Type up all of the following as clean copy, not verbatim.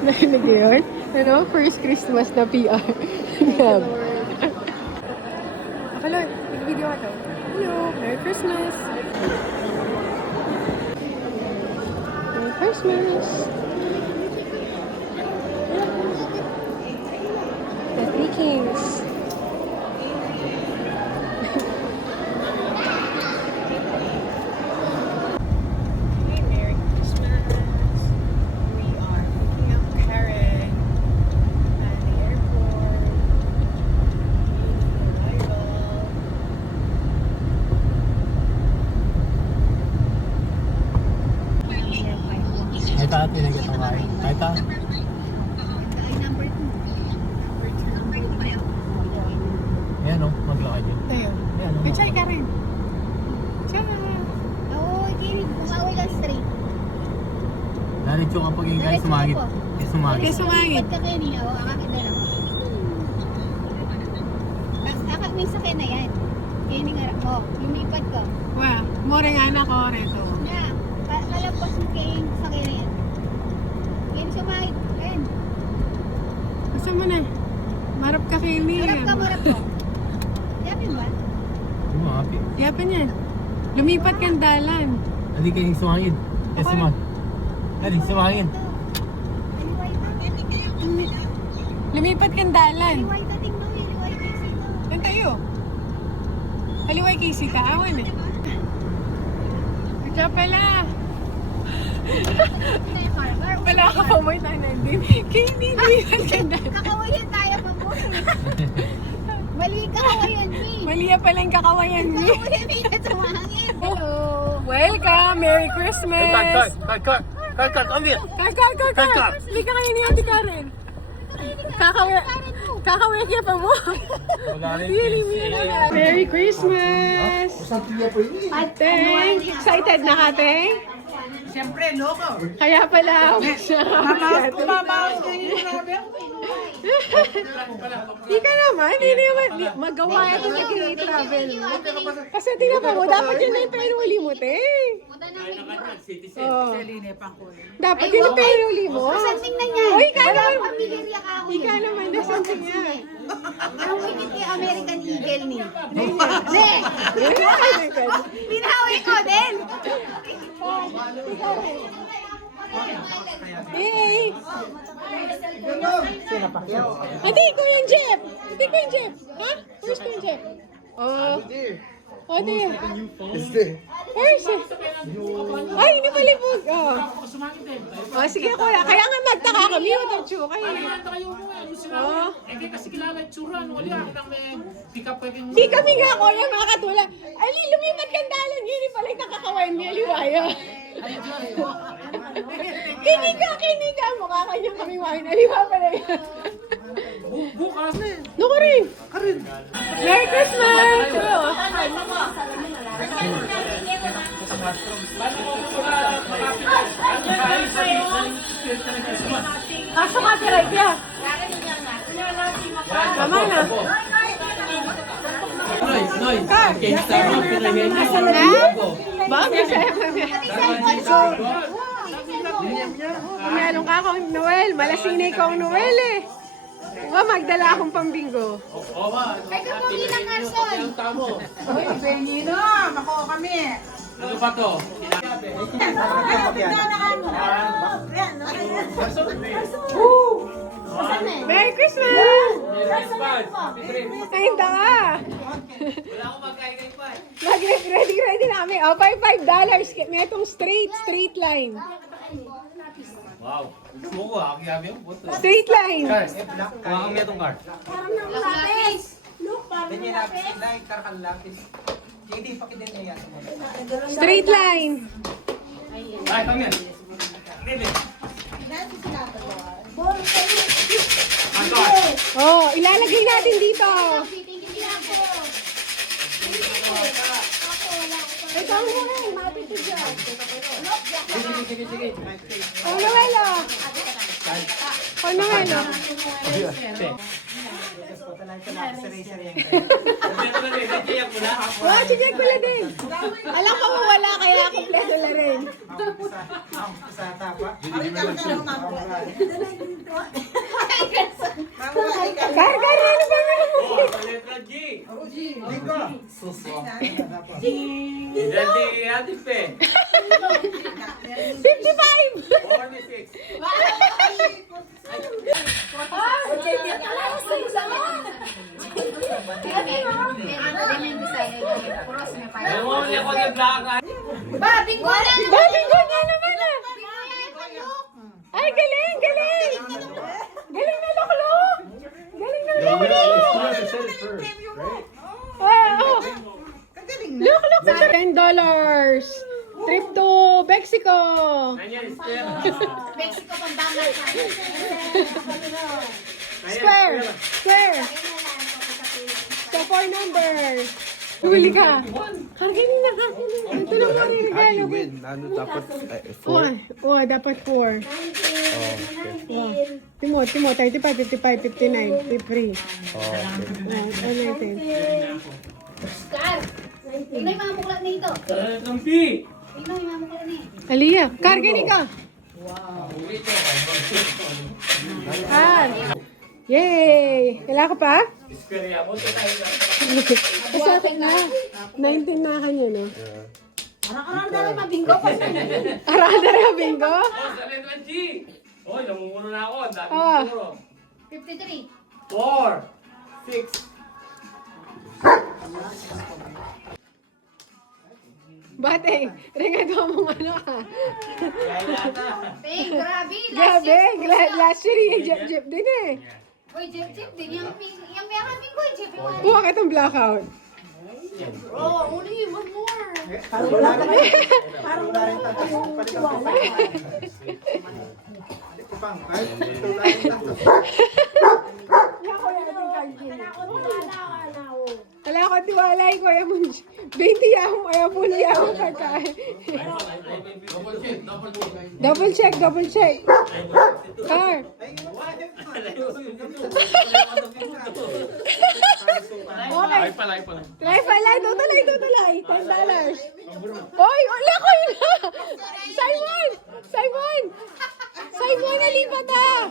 Narinig niyo yun? Ano? First Christmas na PR. Gab. Akalot, nag-video ka to. Hello, Merry Christmas! Merry Christmas! Happy Kings! Kahit ako pinagkatawain. Kahit ako. Ayan o, maglakad yun. Tayo. Ayan o. Pichay ka rin. Tcha! Oo, hindi. Bumawi lang straight. Nalit yung kapag yung guys sumagit. Sumagit. Kaya sumangit. Ba't ka kayo niya? Oo, akakit na lang. Akak may sakyan na yan. Kaya ni nga mo. Lumipat ko. Wow, more nga na ko reto. Na, kalapos mo kayo yung sakyan na yan. Yan sumahit. Yan. Gusto mo na? Marap ka kay Miriam. Marap ka, marap ko. Yapin ba? Yung mga happy. Yapin yan. Lumipat kang dalan. Hindi kayong sumangit. Kaya sumangit. Hindi, sumangit. Aliway ka. Lumipat kang dalan. Aliway ka ting nung. Aliway ka yung sito. Yan tayo. Kaliway kisi ka. Awan eh. Kaya pala. Wala ka pa mo tayo nandun. Kaya hindi lumipat kang dalan. Kakawayan tayo pa mo. Mali kakawayan ni. Mali pala yung kakawayan niya. Kakawayan ni na sumangit. Hello. Welcome! Merry Christmas! Cut! Ambil! Kar! Hindi ka kayo ni Ate Karen. Kakawekya pa mo. Merry Christmas! Ate, excited na ka, Ate? Siyempre, loko. Kaya pala. Mamaos kayo yung grabe. Di ka naman, hindi naman magawa ito nag-i-travel. Kasi tingnan pa mo, dapat yun na yung penuli mo, te. Oh. Celine, pangkuhin. Dapat yun yung penuli mo. Sanding na niya. Uy, ikaw naman. Pamilya ka ako. Ikaw naman, nasanding niya. Ang wikit ni American Eagle ni. Ne! Binawi ko din. Hey! Ate, ikaw yung Jeff! Ate, ikaw yung Jeff! Ha? Where's ko yung Jeff? Oh. Oh, dear. Where's it? Ay, hindi palibog. Oh. Oh, sige kuya. Kaya nga nagtaka kami. Without you. Kaya. Oh. Kasi kilala yung tsura, wala ako nang may pick up pwedeng... Di kami nga kuya makatula. Ay, lumipat kang dalan. Yun yung pala yung nakakawain niya. Liwaya. Kinig ka. Mukha kanyang kami wain. Aliwa pala yan. Bukas na Nuko rin. Merry Christmas! Kaso copyright yan. Tama na. Noy! Gangsta mo, pinagay mo. Bakit? Meron ka akong Noel. Malasing na ikaw Noel eh. Diba magdala akong pambingo? Ay, kapungi ng Carson. Uy, bengi no. Mako kami. Ano ba to? Merry Christmas! Ayun ka! Wala akong magkaigay pa. Ready namin. Oh, $5. May itong straight line. Wow! Gusto ko ah, kaya mo. Straight line. Cars, kuha kami itong car. Straight line. Ay, kami yan. Oh, ilalagay natin dito. Ito ang Noel, matitid yan. Oh, Noel, oh. Oh, Noel, oh. Wow, chicken ko lang din. Alam ko wala kaya kompleto na rin. Kar, ano ba meron mo? Sa letra G. 55! 46. Alam mo ako nag-vlog. Babing ko na! Babing ko nga naman ah! Ay, galing! Galing! Galing na luklok! Galing na luklok! Oh! Luklok sa $10! Trip to Mexico! Nanyan, square. Mexico, Pambangan. Square! Square! Sa 4 number! Huli ka! Karganin na, karganin. Ito na mga regalo. Ano dapat? Dapat 4. Timo, 35, 55, 59, 53. Ano natin? Scar! Tingnan yung mga buklat na ito. Sa letrang P. Tingnan yung mga buklat na ito. Aliyah, karganin ka! Ah! Yay! Kailangan ka pa? Square yan. Punta tayo sa... Sa akin na. 19 na kanya, no? Arang-arang dahil mabinggo pa siya. Arada na bingo? Sa letra G. Oy, namumuno na ako. Ang dami Ah. siguro. 53. 4. 6. Bateng, regalo mong ano ka? Peng, grabe. Grabe, last year yung Jep din eh. Uy, Jeff, din. Yung may aming ko, Jeff. Kuha ka itong blackout. Oh, only one more. Wala ko tiwala ko ayaw mo. 20 yaw, ayaw po niya ako kakain. Double check. Car. Okay. Try tutulay. $10. Oy, wala ko yun na. Simon, nalipat ah.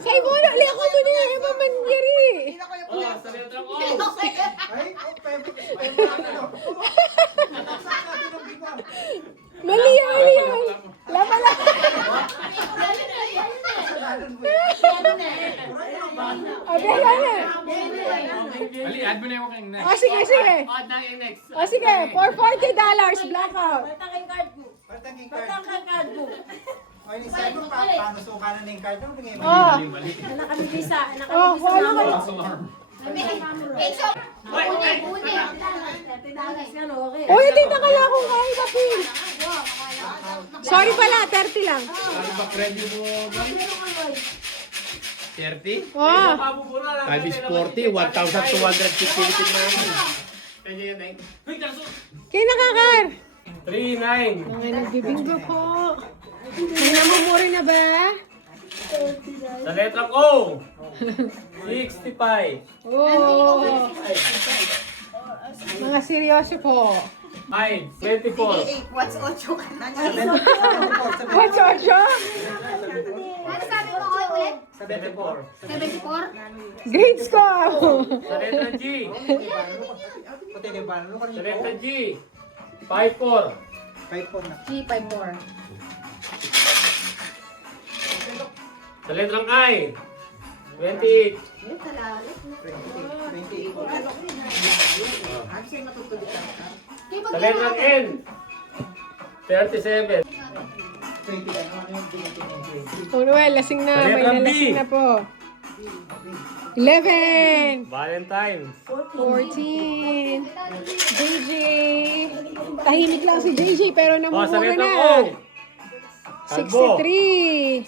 Simon, wala ko mo na. Ema mangyari. Oh, sa letrang O. Mali yan. Wala pala. Wala na. Ali, add mo na yung kanyang next. Sige. Add na yung next. Sige, for $40 blackout. Paano sukanan ng card mo? Oh. Oh, wala ka. Uy, tita kaya kung kaya kapin. Sorry pala, 30 lang. Ano ba credit mo? 30? Oh. Time is 40, 1,250 Philippine money. Kanya yun, Neng. Uy, kaso. Kaya nakakar. 3-9. Mga nagbibingo po. May namumuri na ba? Sa letrang O. 65. Oh. Mga seryoso po. 24. What's 8 ka na? What's Ocho? Ano sabi mo ko ulit? 74. 74? Grades ko. Sa letra G. Pati na ba? Ano ka Sa letra G. 54. G54. Sa letrang I. 28. Sa letrang N. 37. Oh, Noel, lasing na. Sa May letrang B. nalasing na po. 11. Valentine. 14. JJ. Tahimik lang si JJ pero Oh, sa namumura letrang na. O. Kalbo. 63.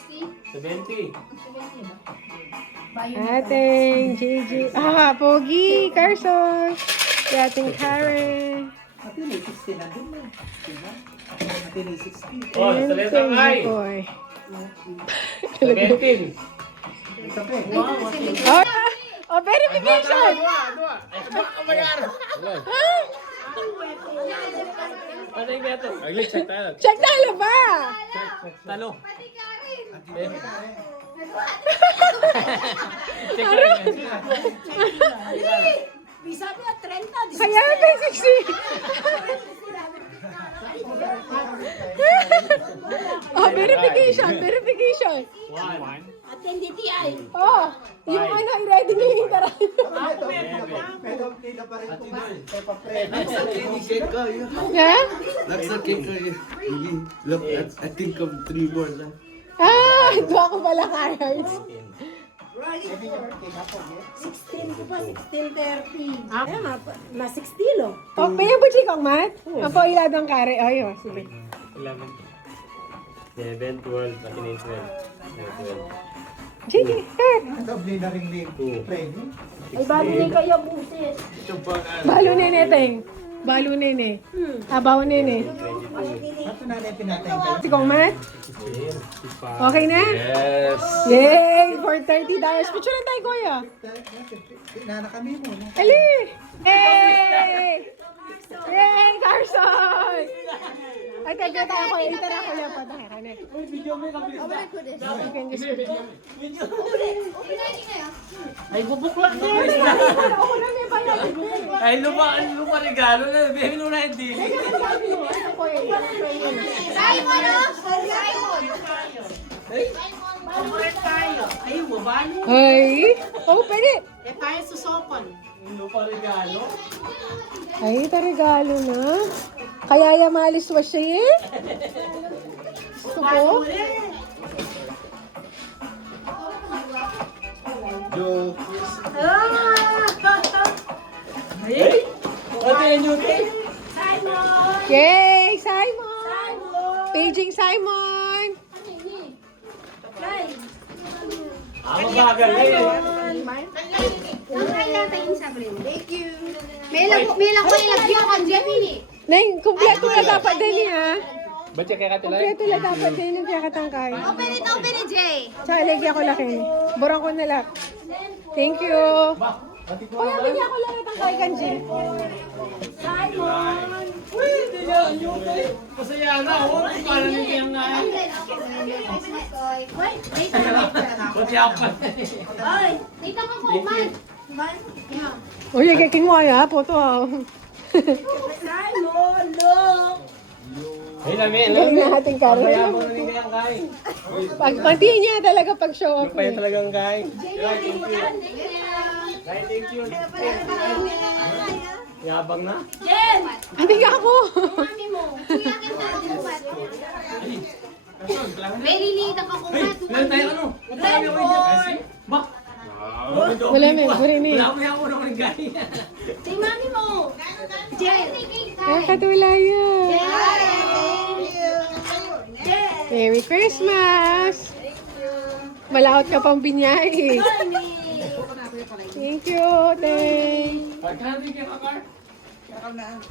70. Ating JJ. Ah, Pogi. Carson. Ating Karen. Pati na 60 na din na. Pati na 60. Oh, sa letrang I. Boy. 17. Ito pa eh. Oh, Oh, verification! Ha? Ano yung beto? Aglit, check tayo. Check talo ba? Talo. Ano? Sabi na 30. Kaya ba 60? Oh, verification, verification. Attendee ay. Oh, yung ano, i-ready nyo yung interaction. Yeah? That's okay. Look, I think of 3 more. Ah, doon ako pala cards. 16 ko pa, 16:30. Na 60 lo. Oh, may abuchi kang mat? Ang po iladang kare. Ay, oh, sige. 11. 11, 12, pati na yung 12. Sige, sir. Doble na rin din. Freddy. Ay, bago niya kayo buses. Balo nene, teng. Balo nene. Abaw nene. Ito na rin pinatay. Si kong mat? Okay na? Yes! Yay! For $30. Picture na tayo, kuya. Nana kami mo. Ali! Hey! Yay, Carson! Ay, tayo tayo ko. Itara ko lang pa. Takara Open can just... Ay, bubukla ka! Ako na may bayad. Ay, lupa regalo na. Bebe mo na hindi. Simon, oh! Simon! Ay, wabalo. Ay! Open it! Eh, tayo susopan. Lupa regalo? Ay, regalo na. Kaya yamalis wa siya eh. Gusto ko? Joe. Ate, yung duty? Yay! Simon! Paging Simon! Magagal eh. Thank you. May lang ko ilagyo kan Jenny. Neng, kumpleto na dapat din niya. Ba't siya kaya katulay? Kumpleto na dapat din yung kaya katangkay. Open it, Jay. Tsaka lagyan ko laki. Burang ko na lang. Thank you. Kuya, bigyan ko lang natangkay kanji. Masaya na, oh. Parang yung nga. Buti ako pa. Ay, dito ka po, man. Uy, kaking mo ya, poto ah. Simon, look. Ay, namin, Galing na ating karo. Kaya mo na rin ang kain. Pagpati niya talaga pag show off Kaya eh. talagang kain. Thank you. Yabang na. Jen! Hindi ka ako. Mami mo. Kuya, kita ako kumat. Very late ako kumat. Meron tayo ano? Rainbow! Ba? Wala may, buri ni. Wala ko yung unang kain. Si mami mo. Jen! Kaya katulaya. Jen! Merry Christmas! Malaot ka pang binyay. Thank you, thank. Pagkabig yung akar.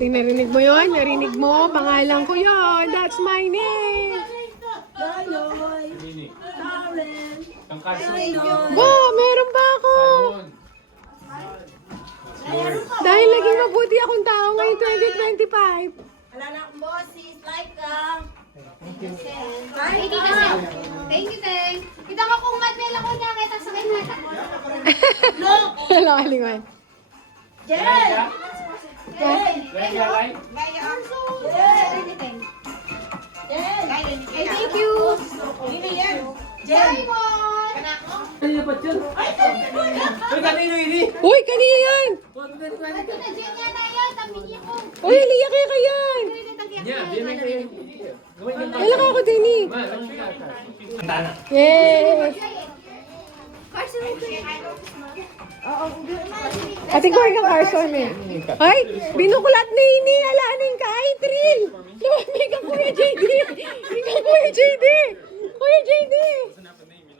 Narinig mo yun? Narinig mo? Pangalan ko yun. That's my name. Ang kaso. Ba, meron ba ako? Dahil naging mabuti akong tao ngayong 2025. Alanak mo, sis, like ka. Thank you, Teng. Thank you, Teng. Kita ko kung matmel ako niya kita sa kanya. Look! Hello, Aliman. Jen! Jen! Ready, alay? Jen! Thank you! Simon! Ano ba yun? Ay, kanino ini? Uy, kanina yan! Ito na, Jen nga na yun. Tabi niya ko. Uy, liyak ka yan! Yeah, dinay ko yun. Lalak ako din eh. Man, Yay! Ating ko kang Carson eh. Ay, binukulat ni ini. Alaning ka. Ay, thrill. Lumamig ang Kuya JD. Ikaw Kuya JD. Kuya JD.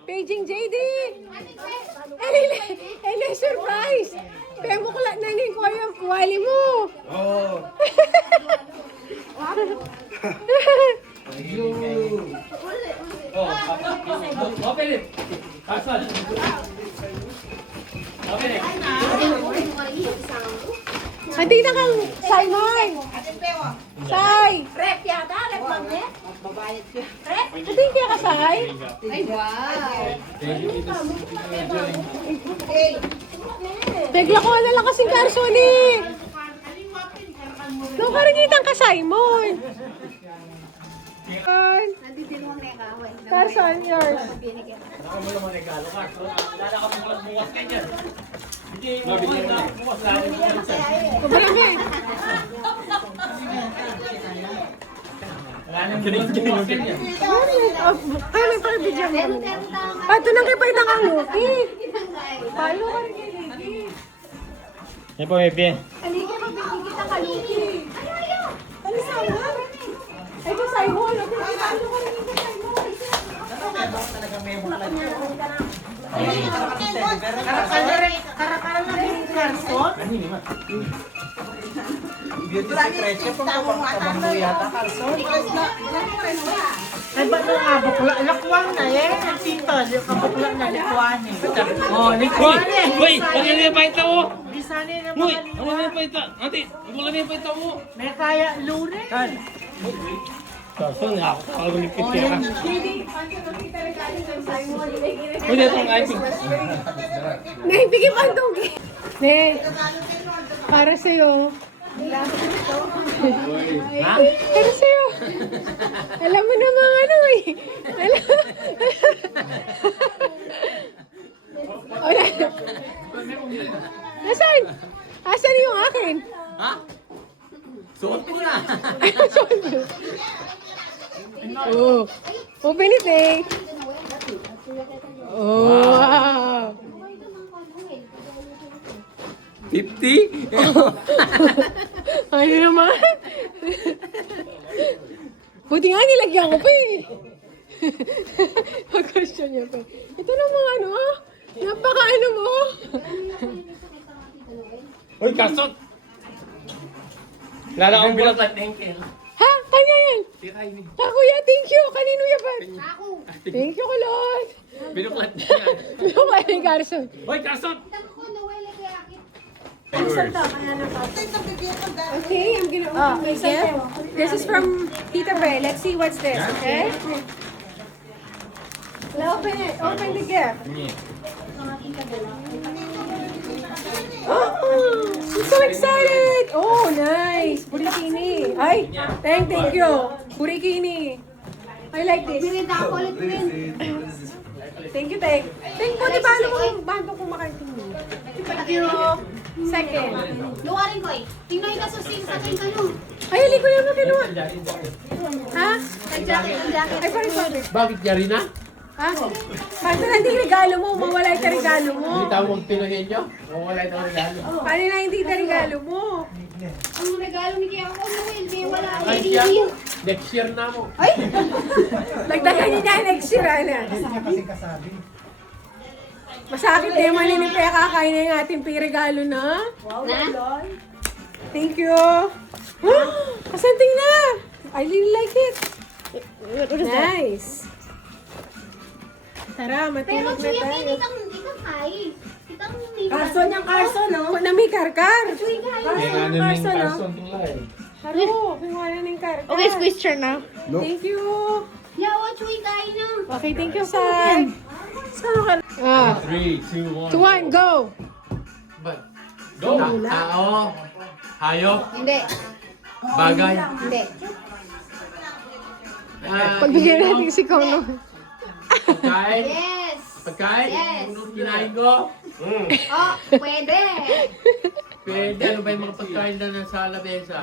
Paging JD. Ele, surprise. Kaya mukulat na ni Kuya Wali mo. Oh. Oh, open it. Carson. Andito kang Simon. Sai. Rep yata, rep mami. Rep? Andito kaya ka, Sai. Ay, wow. Bigla ko na lang kasing Carson eh. Nung karigitan ka, Simon. Nandito yung neka. Carson, yours. Kumarami. Ay, may pakibidyo mo. Ito nang kipay ng aluki. Palo ka rin kiliki. Yan po, Bebe. Aliki, mabigigit ang kaluki. Ano sana? Ay, ko Simon. Palo ka rin kiliki, Simon. Karakara na rin yung Carson. Beauty secret. Siya pong kapang yata, Carson. Ay, ba't nung abukla? Lakwang na eh. Ang tito, yung kabukla na likwan eh. Oh, likwan eh. Uy! Ano yung pa ito mo? Di sana yung Uy! mga Ano yung pa ito? Ate! Ano yung pa ito mo? may kaya lunes. Kaso nga ako kakagulit ka. Uy, dito ang iPhone. Nay, bigyan pa itong Nay, para sa'yo. Ha? Para sa'yo. Alam mo naman ano eh. Alam. Wala. Nasaan? Asan yung akin? Ha? Suot ko na. Oh. Open it eh. Oh, wow. 50? Ano naman? Buti nga nilagyan ko pa eh. Pag-question niya pa. Ito naman ano ah. Napaka ano mo. Uy, Carson! Lala akong bulat. Ha? Kanya yan. Kuya, thank you. Kanino yan ba? Ako. Thank you, Kulot. Binuklat niya. Yung kay Carson. Uy, Carson! Tama ko, nawala kaya akit. Okay, I'm gonna open my gift. This is from Tita Bray. Let's see what's this, okay? Open it. Open the gift. Oh, I'm so excited! Oh, nice! Burikini. Ay, thank you. Burikini. I like this. Birinda ako ulit rin. Thank you, Tek. Thank mo, di ba alam mo yung bando ko makaintindi? Thank you. Second. Luwarin ko eh. Tingnan yung kasusing sa akin kanong. Ay, hindi ko naman kinuha. Ha? Ang jacket, ang jacket. Ay, sorry. Bakit yari na? Ha? Paano na hindi regalo mo? Mawala yung regalo mo. Hindi tawag pinuhin nyo? Wala itong regalo. Paano na hindi regalo mo? Ang regalo ni Kaya ako, Noel, may wala. Ay, siya. Next year na mo. Ay! Lagdagan niya next year, Ana. Kasi kasabi. Masakit eh, maninipaya kakain na yung ating regalo na. Na? Thank you. Kasanting na. I really like it. Nice. Tara, Pero matulog na Chuya, tayo. itang kay. Itang Carson yung Carson, no? Na may karkar. Chuy, kay. Carson, no? Haro, kinuha na ng karkar. Okay, squeeze chair na. Thank you. Yawa, Chuy, kay na. Okay, thank you, San. Ah, 3, 2, 2, 1, go. Go! Tao, hayop, Hindi. bagay. Hindi. Pagbigyan natin si Kono. Pagkain. Yes. Pagkain? Yes. Kinain ko? Oh, pwede. Pwede. Ano ba yung mga pagkain na nasa lamesa?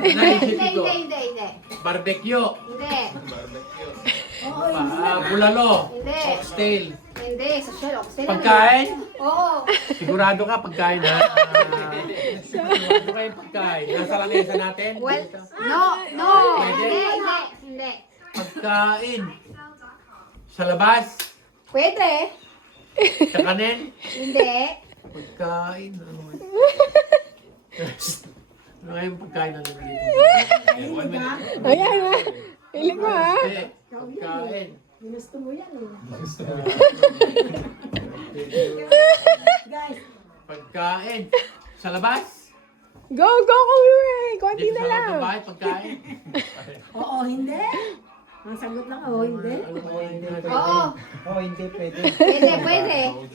Hindi, Naisip hindi, ko. hindi, hindi. Barbecue. Hindi. Bulalo. Hindi. Oxtail. Hindi, social oxygen. Pagkain? Oo. Sigurado ka pagkain ha? Sigurado ka yung pagkain. Nasa lamesa natin? Well, no, no. Pwede? Hindi, hindi, hindi. Pagkain. Sa labas? Pwede. Sa kanin? Hindi. Pagkain. Ano nga? Ano nga yung pagkain na nandito? 1 minute. Ayan, ha? Hilig mo, ha? Hindi. Pagkain. Pagkain. Sa labas. Go, go, Kuya! Konti Dito na sa loob ng lang. bahay, pagkain. Oo, hindi. Ang sagot lang, oo, hindi. Oo. Oh, hindi pwede. Pwede, pwede. Ano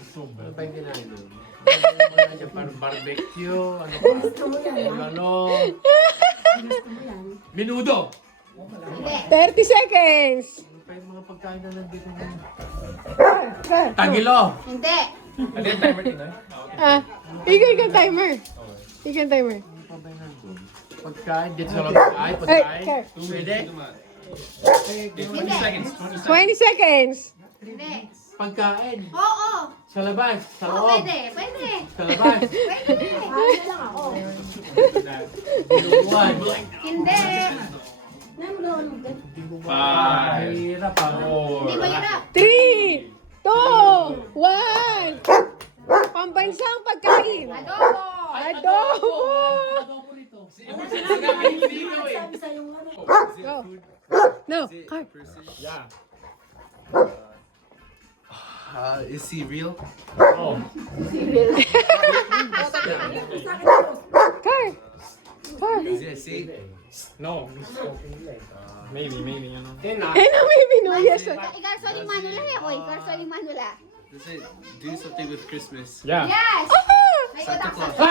pa yung kinain mo? Ano yan? Parang barbecue. Ano pa? Gusto mo yan, ha? Ano? Gusto mo yan. Minudo. Hindi. 30 seconds. Ano pa yung mga pagkain na nandito na? Go. Tagilo. Hindi. Ikaw timer. Ikaw timer. Ano pa ba yung nandun? Pagkain. Dito sa loob ng bahay, pagkain. Hey, Pwede. Hindi. 20 seconds. Hindi. Pagkain. Oo. Sa labas. Sa Oo, loob. pwede. Pwede. Sa labas. Pwede. Ano lang ako. Binubuan. Hindi. Mahirap ako. Hindi mahirap. 3, 2, 1. Pambansang pagkain. Adobo. Adobo. Sabi sa yung ano. Go. No, Carl. Is he real? Carl. Carl. Is he a saint? Maybe, you know. Ano may binuyas? Ikaw soling manula eh. O, ikaw soling manula. Does it do something with Christmas? Yeah. Yes. May Santa utak Claus. sa...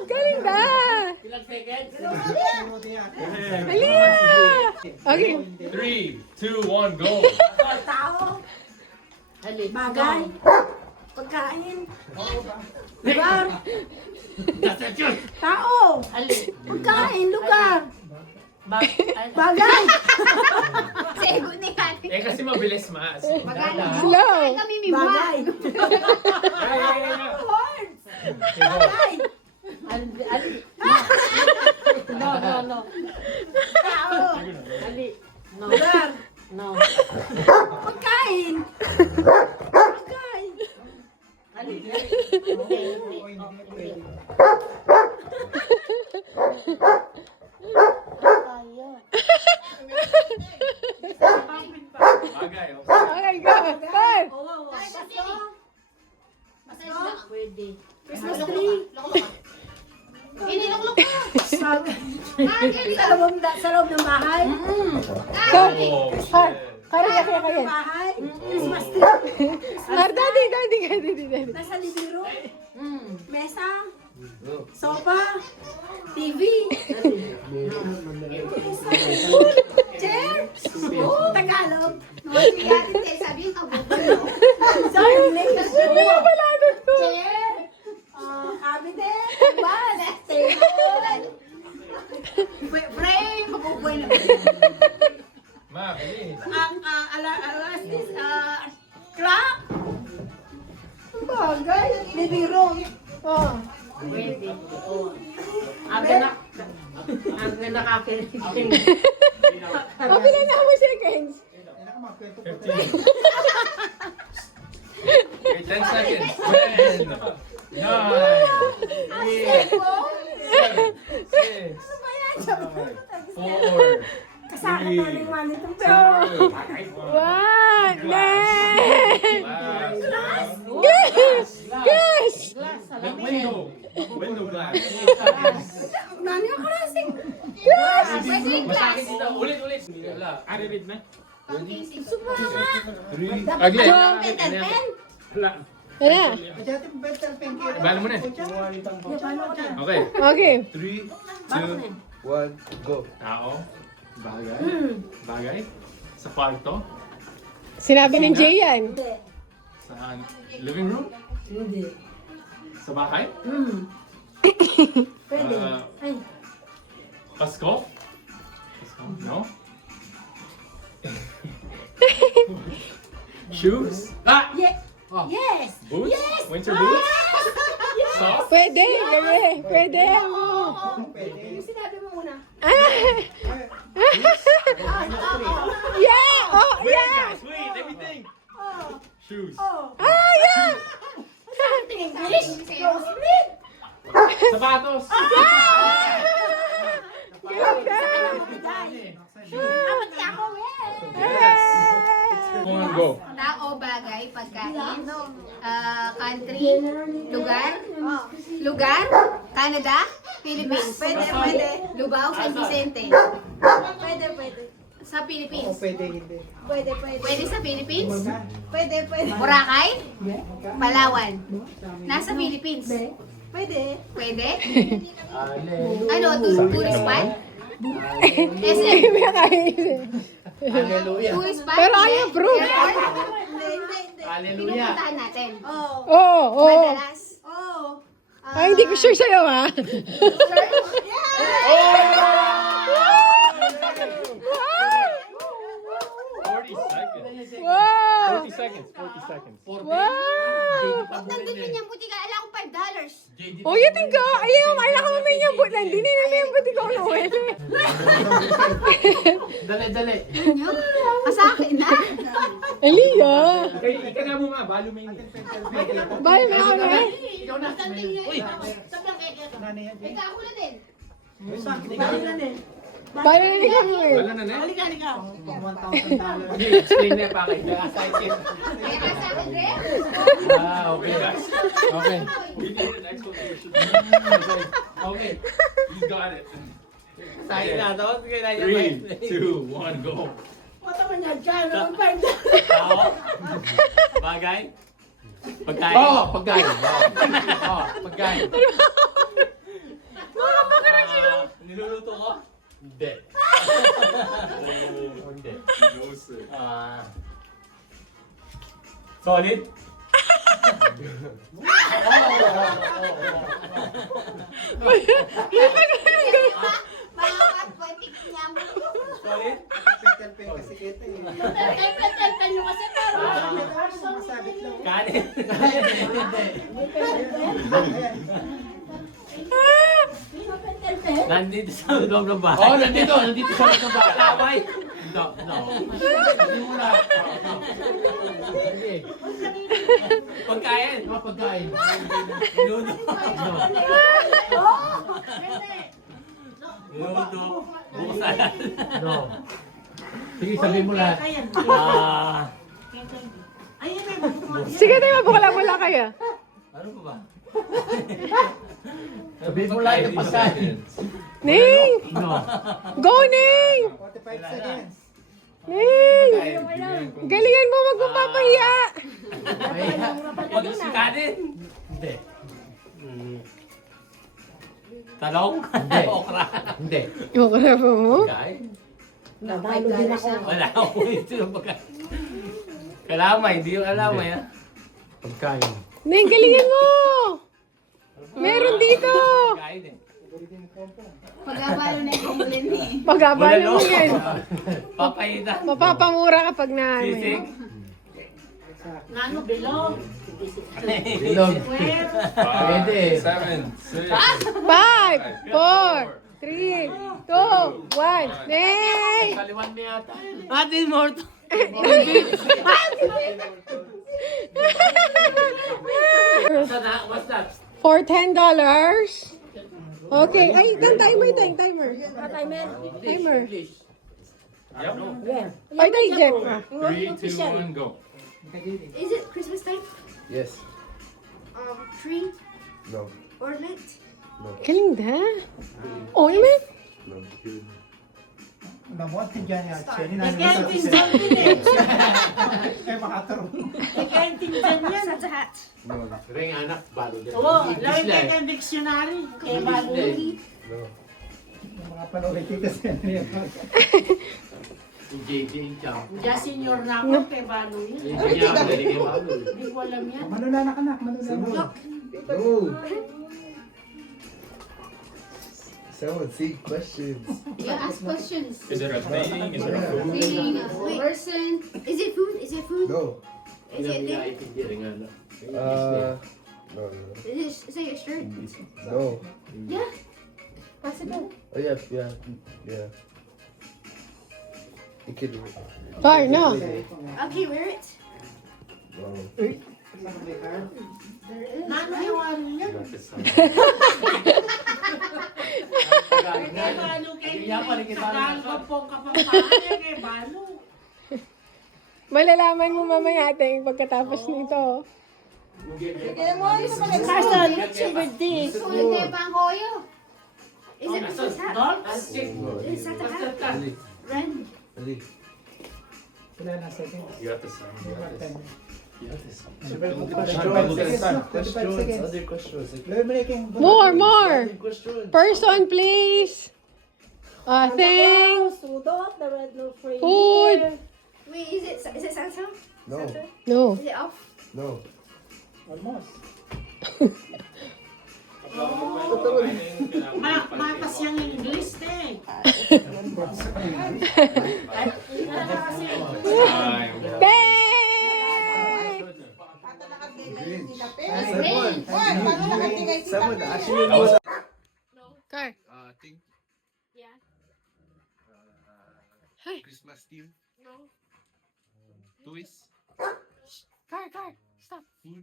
Galing da! Ilang seconds? Halika! Okay. 3, 2, 1, go! Tao. Bagay. Pagkain. Lugar. Tao. Pagkain. Lugar. Bagay. Sego ni Ate. Eh kasi mabilis mas. Magana. Slow. Ay, kami mima. Bagay. Words. Bagay. No. Tao. Lugar. No. Pagkain. Pagkain. Bagay. Okay, go. Carl. Pwede. Christmas tree. Iniluklok ka. Sa loob ng bahay. Go. Carl. Carl, kaya kayo. Bahay. Christmas tree. Carl, daddy. Nasa living room. Mesa. Sofa. TV. Chair. Tagalog. Si Ate Tel, sabi yung kabubalo. Sa English. Paladot ko. Chair. Cabinet. Bus. Table. Frame. Mabubuhay na. Mabilis. Clock. Bagay. Living room. Oh. Kapilan na ako seconds. Okay, 10 seconds. 10, 9, 8, 7, 6, 4, Kasakit na rin man itong 2, One. glass. Gas. The window glass. Nani ang klaseng? Pwede yung glass. Ulit. Wala. Read na. Sumama. Agli. Peter Pan. Wala. Tara. Bala mo na. Okay. Okay. 3, 2, 1, go. tao. Bagay. Sa kwarto. Sinabi ng Jay yan. Hindi. Sa living room. Hindi. Sa bahay. Pwede. Ay. Pasko. No. Shoes. Ah! Yes. Boots? Winter boots? Socks? Pwede. Pwede. Yung sinabi mo muna. Yeah. Oh, yeah. Sweet, everything. Shoes. Yeah. English. Rosebud. Sapatos. Ganda. Pati ako, eh. Yes. go. Tao, bagay, pagkain. Country, lugar. Lugar, Canada, Philippines. Pwede. Lubao, San Vicente. Pwede. Sa Philippines. Pwede, hindi. Pwede sa Philippines. Pwede. Boracay, Palawan. Nasa Philippines. Pwede. Pwede? Ano, tourist spot? SM? Hallelujah. Tourist spot? Pero ayaw, bro. Airport? Hindi. Hallelujah. Pinupuntahan natin. Oh. Oo. Madalas. Oh. Ay, hindi ko sure sa'yo, ha? Wow! 40 seconds. Wow! Huwag nang tingin niyang buti ka. Alam ko $5. Oh, you think ko? Ayaw, alam ko may niyang buti. Hindi na may niyang buti ko ano eh. Dali. Sa akin na. Elia! Ika na mo nga, balo may ni. Bye, mga ano eh. Ikaw ako na din. Bye, na kami eh. Wala na na. Halika. Hindi, explain na pa kayo. Kaya ka sa akin din. Okay. Okay. We need an explanation. Okay. You got it. Sa'yo na to. Sige na 3, 2, 1, go. Matamanyag ka. Ano Tao. Bagay. Pagkain. Oo, pagkain. Oo, pagkain. Niluluto ko? Hindi. Hindi. No, sir. Solid? Mga pwetik niya mo. Solid? Kasi kita eh. Telpen nyo kasi pero. Masabit lang. Kanin? Nandito sa loob ng bahay. Oo, nandito sa loob ng bahay. Kalaway? No. Sabi mo na. Sige. Pagkain? Mga pagkain. Nudo. Nudo. Bukasan. No. Sige, sabi mo lahat. Ayun may bukuha. Sige, tayo mabukala kayo. Ano pa ba? Sabi mo lahat ng pagkain. Ning! No. Go, Ning! 45 seconds. Ning! Galingan mo, magpapahiya. Kanin? Hindi. Talong? Hindi. Okra? Hindi. Okay na po mo? Pagkain? Nadalo din ako. Wala ako ito yung pagkain. Kalamay, hindi yung alamay ha. Pagkain. Ning, galingan mo! Meron dito! Pagkain eh. Pag-abalo na yung kumulin eh. Pag-abala mo yan. Papayita. Mapapamura kapag na... Sisig. Nano bilog. Bilog. Pwede. 7, 6, 5, 4, 3, 2, 1. Ning! Kaliwan mo yata. Atin more to. What's that? For $10. Okay. Ay, timer. Timer. English. Ay, tayo, Jeff. 3, 2, 1, go. Is it Christmas time? Yes. Tree? No. Ornament? Galing da. Ornament? No. Nabuhat si Johnny actually. Nag-ending dyan din eh. Kaya makataro. Nag-ending dyan yan. Such a hat. No. Ring anak, balo din. Oo, English lagi lang. ka ng dictionary. Eh, bago No. Mga panoorin kasi ano yan. Si JJ yung champ. Diyan senior na ako kay Balo yan. Yung kanya, galing yung balo. Hindi ko alam yan. Manulanak anak, manulanak. No. Someone see questions. Yeah, ask questions. Is it a thing? Is it a food? Being a person. Is it food? Is it food? No. Is it thing? Hindi ring anak. No. Is it your shirt? No. Yeah. Possible. Oh yeah. You could. Fire, no. Okay, wear it. No. Nano yung ano yan? Kay Balo kay Hindi niya pa rin kita Tagal ko po kapapaan kay Balo. Malalaman mo mamaya ating pagkatapos nito. Carson, what's your birthday? Sulit na yung pangkoyo. Is it that? Dolph? Is that the hat? Ali. Ren. Ali. Wala na second. Questions. Other questions. More! Person, please! Thing! Sudot, the red no free. Food! Wait, is it Samsung? No. No. Is it off? No. Almost. Mapas yung English eh. Someone actually knows. Car. Thing. Yeah. Christmas theme. No. Toys. Car. Stop. Food.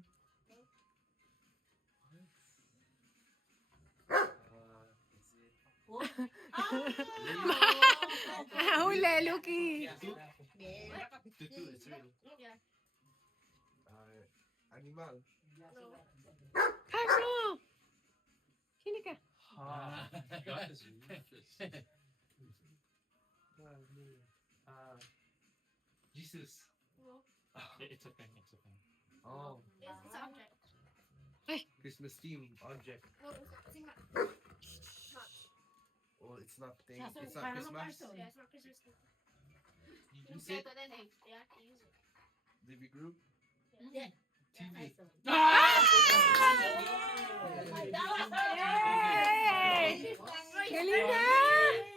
Huli, Lucky. Tutu, it's real. Yeah. Animal. Car, no! Sino ka? Jesus. No. It's okay. Oh. It's an object. Christmas theme object. No, it's not. Oh, it's not thing. It's not Christmas. Yeah, it's not Christmas. You use it. Yeah, you use it. Living room. Yeah. TV. Galing na!